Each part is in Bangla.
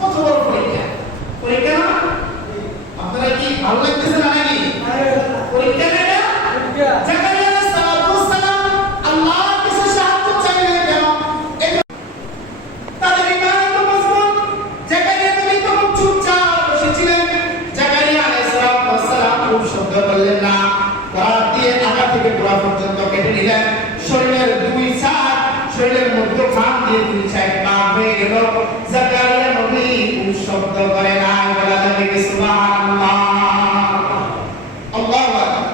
কত বড় পরীক্ষা, পরীক্ষা না? আপনারা কি ভালো লাগতেছে না নাকি? পরীক্ষা না এটা? জাকারিয়া আলাইহিস সালাম আল্লাহর কাছে সাহায্য চাইলেন কেন? তাদের ঈমান এত মজবুত। জাকারিয়া নবী তখন চুপচাপ বসেছিলেন। জাকারিয়া আলাইহিস সালাম খুব শব্দ করলেন না, করাত দিয়ে আগা থেকে গোড়া পর্যন্ত কেটে নিলেন। শরীরের দুই সাইড, শরীরের মধ্যখান দিয়ে দুই সাইড পার হয়ে গেল। জাকারিয়া নবী খুব শব্দ করে না, বলা যাবে কি সুবহানাল্লাহ, আল্লাহু আকবার।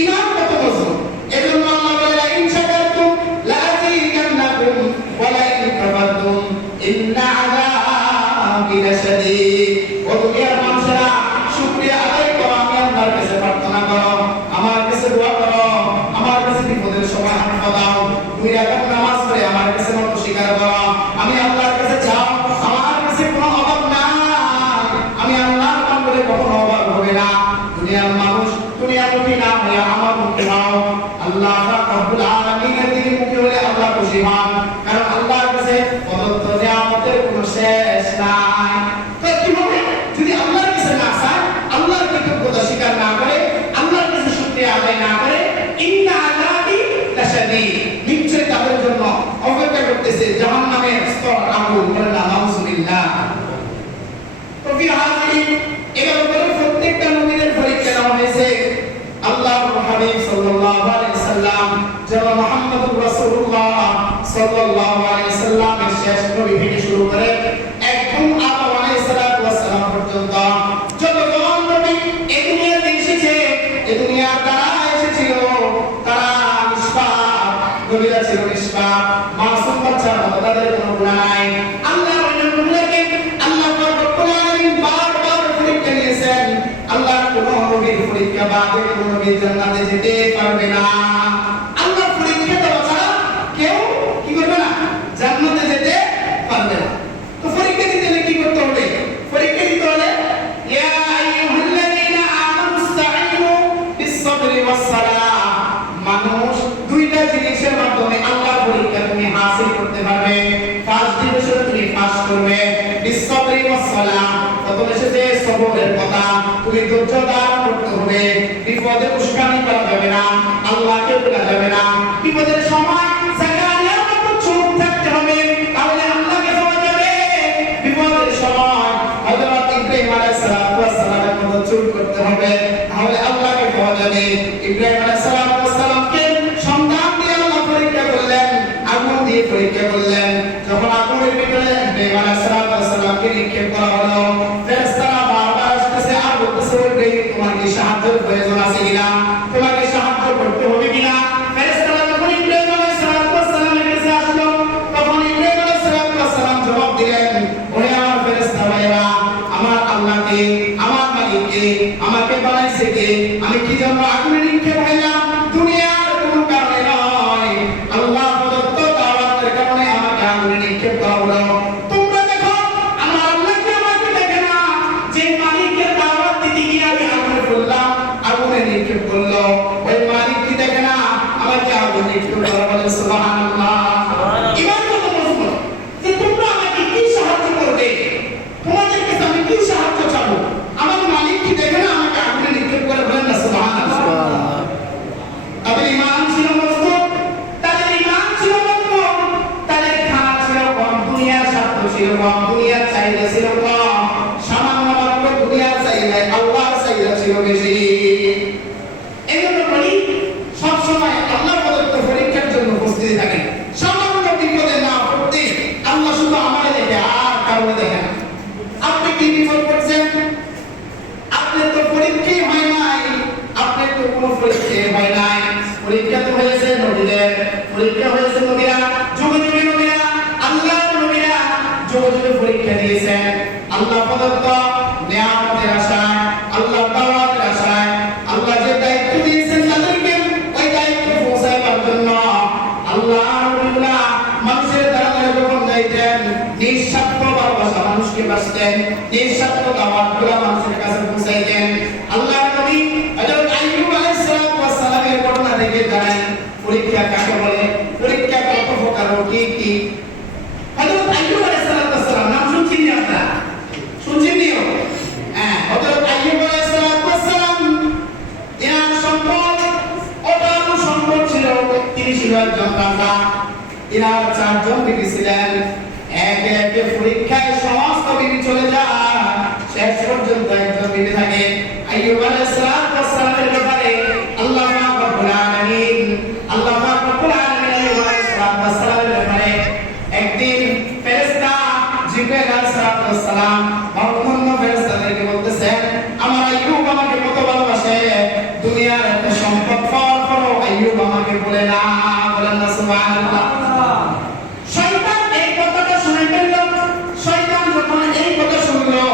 ঈমান কত মজবুত! এজন্য আল্লাহ বলে ইন শাকারতুম লাযীদান্নাকুম ওয়া লা ইন কাফারতুম ইন্না আযাবি লাশাদীদ। ও দুনিয়ার মানুষেরা, শুকরিয়া আদায় করো, আমি আল্লাহর কাছে প্রার্থনা করো, আমার কাছে দোয়া করো, আমার কাছে বিপদের সময় হাত পাতাও, দুই রাকাত নামাজ পড়ে আমার কাছে মত স্বীকার করো, আমি আল্লাহর কাছে চাও, আমার কাছে কোনো অভাব নাই, আমি আল্লাহর নাম বলে কখনো অভাব হবে না। দুনিয়ার মানুষ দুনিয়ামুখী না হয়ে আমার মুখী হও। আল্লাহ রাব্বুল আলামিনের দিকে মুখী হলে আল্লাহ খুশি হন, কারণ আল্লাহর কাছে প্রদত্ত নিয়ামতের কোনো শেষ নাই। তো কি হবে যদি আল্লাহর কাছে না চায়, আল্লাহর কৃতজ্ঞতা স্বীকার না করে, আল্লাহর কাছে শুকরিয়া আদায় না করে? ইন্না আযাবি লাশাদীদ, নিশ্চয়ই তাদের জন্য অপেক্ষা করতেছে জাহান্নামের স্তর আগুন। বলেন নাউযুবিল্লাহ। তো ফির হাজিরিন, এগুলো বলে প্রত্যেকটা নবীর পরীক্ষা নেওয়া হয়েছে। আল্লাহর হাবিব সাল্লাল্লাহু আলাইহি সাল্লাম যারা মুহাম্মদুর রাসূলুল্লাহ সাল্লাল্লাহু আলাইহি সাল্লামের শেষ নবী থেকে শুরু করে একদম আদম আলাইহিস সালাম পর্যন্ত যতজন নবী এই দুনিয়াতে এসেছে, এই দুনিয়ার তারা এসেছিল, তারা নিষ্পাপ নবীরা ছিল, নিষ্পাপ মাসুম বাচ্চার মতো, তাদের কোনো গুনাহ নাই। আল্লাহর অন্য নবীকে আল্লাহ রব্বুল আলামিন বারবার পরীক্ষা নিয়েছেন। আল্লাহর কোনো নবীর পরীক্ষা বাদে কোনো নবী জান্নাতে যেতে পারবে না। আল্লাহ পরীক্ষা দেওয়া ছাড়া কেউ কি করবে না, জান্নাতে যেতে পারবে না। তো পরীক্ষা দিতে হলে কি করতে হবে? পরীক্ষা দিতে হলে ইয়া আইয়ুহাল্লাযীনা আমানুস্তাঈনু বিস-সাবরি ওয়াস-সালাহ। মানুষ দুইটা জিনিসের মাধ্যমে আল্লাহর পরীক্ষা তুমি হাসিল করতে পারবে। ফার্স্ট ডিভিশনে তুমি পাস করবে বিস-সাবরি ওয়াস-সালাহ। প্রথম এসেছে সবরের কথা, তুমি ধৈর্য ধারণ করতে হবে। বিপদে উস্কানি করা যাবে না, আল্লাহকে ভোলা যাবে না। বিপদের সময় জাকারিয়ার মতো চুপ থাকতে হবে, তাহলে আল্লাহকে পাওয়া যাবে। বিপদের সময় হযরত ইব্রাহিম আলাইহিস সালামের মতো চুপ করতে হবে, তাহলে আল্লাহকে পাওয়া যাবে। ইব্রাহিম আলাইহিস সালামকে সন্তান দিয়ে আল্লাহ পরীক্ষা করলেন, আগুন দিয়ে পরীক্ষা করলেন। যখন আগুনের ভিতরে ইব্রাহিম আলাইহিস সালামকে নিক্ষেপ করা হলো, ফেরেশতারা বারবার আসতেছে আর বলতেছে, ইব্রাহিম তোমার কি সাহায্যের প্রয়োজন আছে কিনা, তোমাকে সাহায্য করতে হবে কিনা? ফেরেশতারা যখন ইব্রাহিম আলাইহিস সালামের কাছে আসলো, তখন ইব্রাহিম আলাইহিস সালাম জবাব দিলেন, ওহে আমার ফেরেশতা ভাইরা, আমার আল্লাহকে, আমার মালিককে, আমাকে বানাইছে কে? আমি কি জন্য আগুনে নিক্ষেপ হইলাম? দুনিয়ার কোনো কারণে নয়, আল্লাহ প্রদত্ত দাওয়াতের কারণে আমাকে আগুনে নিক্ষেপ করা হলো। তোমরা দেখো, আমার আল্লাহকে আমাকে দেখে না, যে মালিকের দাওয়াত দিতে গিয়ে আমি আগুনে পড়লাম, আগুনে নিক্ষেপ করলো, ওই মালিক কি দেখে না আমাকে আগুনে নিক্ষেপ করা? বলে সুবহানাল্লাহ। ঈমান কত মজবুত যে তোমরা আমাকে কি সাহায্য করবে, তোমাদের কাছে আমি কি সাহায্য চাবো, আমার মালিক কি দেখে না আমাকে আগুনে নিক্ষেপ করে? বলেন না সুবহানাল্লাহ। তাদের ঈমান ছিল মজবুত, তাদের ঈমান ছিল মজবুত, তাদের খানা ছিল কম, দুনিয়ার স্বার্থ ছিল কম, দুনিয়ার চাহিদা ছিল কম, সামান্য মাত্র দুনিয়ার চাহিদা, আল্লাহর চাহিদা ছিল বেশি। এজন্য বলি, সবসময় আল্লাহ প্রদত্ত পরীক্ষার জন্য প্রস্তুতি থাকেন। সামান্য বিপদে না পড়তে আল্লাহ শুধু আমারে দেখে, আর কাউকে দেখে না। আপনি কি বিপদ করছেন? আপনার তো পরীক্ষাই হয় নাই, আপনার তো কোনো পরীক্ষাই হয় নাই। পরীক্ষা তো হয়েছে নবীদের, পরীক্ষা হয়েছে নবীরা, যুগে যুগে নবীরা, আল্লাহর নবীরা যুগে যুগে পরীক্ষা দিয়েছেন। আল্লাহ প্রদত্ত নিয়ামতের আশায়, আল্লাহ দাওয়াতের আশায়, আল্লাহ যে দায়িত্ব দিয়েছেন তাদেরকে ওই দায়িত্ব পৌঁছাবার জন্য আল্লাহর নবীরা মানুষের দ্বারা যখন যাইতেন, নিঃস্বার্থ ভালোবাসা মানুষকে বাঁচতেন, নিঃস্বার্থ দাওয়াতগুলো মানুষের কাছে পৌঁছাইতেন। আল্লাহর নবী হযরত আইয়ুব আলাইহিস সালামের ঘটনা থেকে জানেন পরীক্ষা কাকে বলে, পরীক্ষা কত প্রকার, কি কি। হযরত আইয়ুব আলাইহিস একজন রাজা, ইনার 4 জন বিবি ছিলেন। একে একে পরীক্ষায় সমস্ত বিবি চলে যায়, শেষ পর্যন্ত একজন বিবি থাকে। আইয়ুব আলাইহিস সালামের ব্যাপারে আল্লাহ পাক রব্বুল আলামিন আইয়ুব আলাইহিস সালামের ব্যাপারে একদিন ফেরেশতা জিবরাইল আলাইহিস সালাম অন্য ফেরেশতাদেরকে বলতেছেন, আমার আইয়ুব আমাকে কত ভালোবাসে, দুনিয়ার এত সম্পদ পাওয়ার পরও আইয়ুব আমাকে বলে না। বলেন না সুবহানাল্লাহ। শয়তান এই কথাটা শুনে ফেলল। শয়তান যখন এই কথা শুনলো,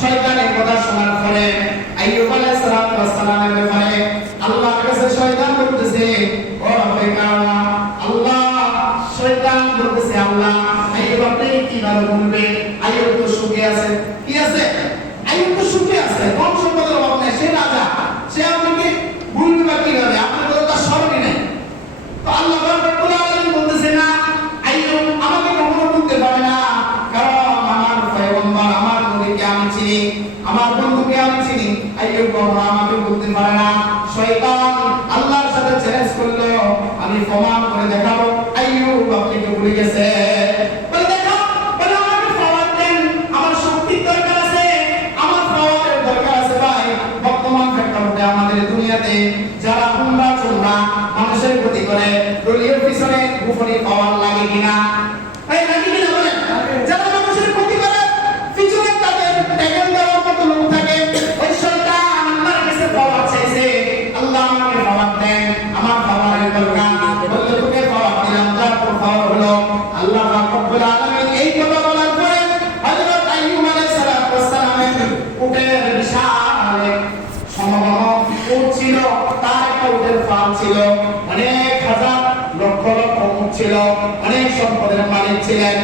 শয়তান এই কথা শোনার পরে আইয়ুব আলাইহিস সালামের ব্যাপারে আল্লাহর কাছে শয়তান বলতেছে, ও রব্বে কারবা, আল্লাহ, শয়তান বলতেছে, আল্লাহ, আইয়ুব আপনি কিভাবে বলবে? আইয়ুব তো সুখে আছে। কি আছে? আইয়ুব তো সুখে আছে, ধন সম্পদের অভাব নেই, সে রাজা, সে আপনাকে ভুলবে বা কিভাবে? আপনার কথা তার স্মরণই নেই। তো আল্লাহ রাব্বুল আলামিন বলতেছে, না, আইয়ুব আমাকে কখনো বলতে পারে না, কারণ আমার পয়গম্বর, আমার নবীকে আমি চিনি, আমার বন্ধুকে আমি চিনি, আইয়ুব কখনো আমাকে বলতে পারে না। শয়তান আল্লাহর সাথে চ্যালেঞ্জ করলো, আমি প্রমাণ করে দেখাবো আইয়ুব আপনাকে ভুলে গেছে। বলে দেখাও, বলে আমাকে প্রমাণ দেন, আমার শক্তির দরকার আছে, আমার পাওয়ারের দরকার আছে। ভাই, বর্তমান প্রেক্ষাপটে আমাদের দুনিয়াতে যারা হুমরা চুমরা মানুষের ক্ষতি করে, দলীয় পিছনে গোপনে পাওয়ার লাগে কিনা? এই লাগে কিনা বলেন? যারা মানুষের ক্ষতি করে পিছনে তাদের ট্যাগেল দেওয়ার মতো লোক থাকে, ওই শয়তান আল্লাহর কাছে পাওয়ার চাইছে, আল্লাহ আমাকে পাওয়ার দেন, আমার পাওয়ারের দরকার। বললে তোকে পাওয়ার দিলাম, তারপর পাওয়ার হলো। আল্লাহ রাব্বুল আলামিন এই কথা বলার পরে হযরত আইয়ুব আলাইহিস সালামের উটের বিশাল সমাগম উট ছিল, তার একটা উটের ফার্ম ছিল, অনেক হাজার লক্ষ লক্ষ উট ছিল, অনেক সম্পদের মালিক ছিলেন।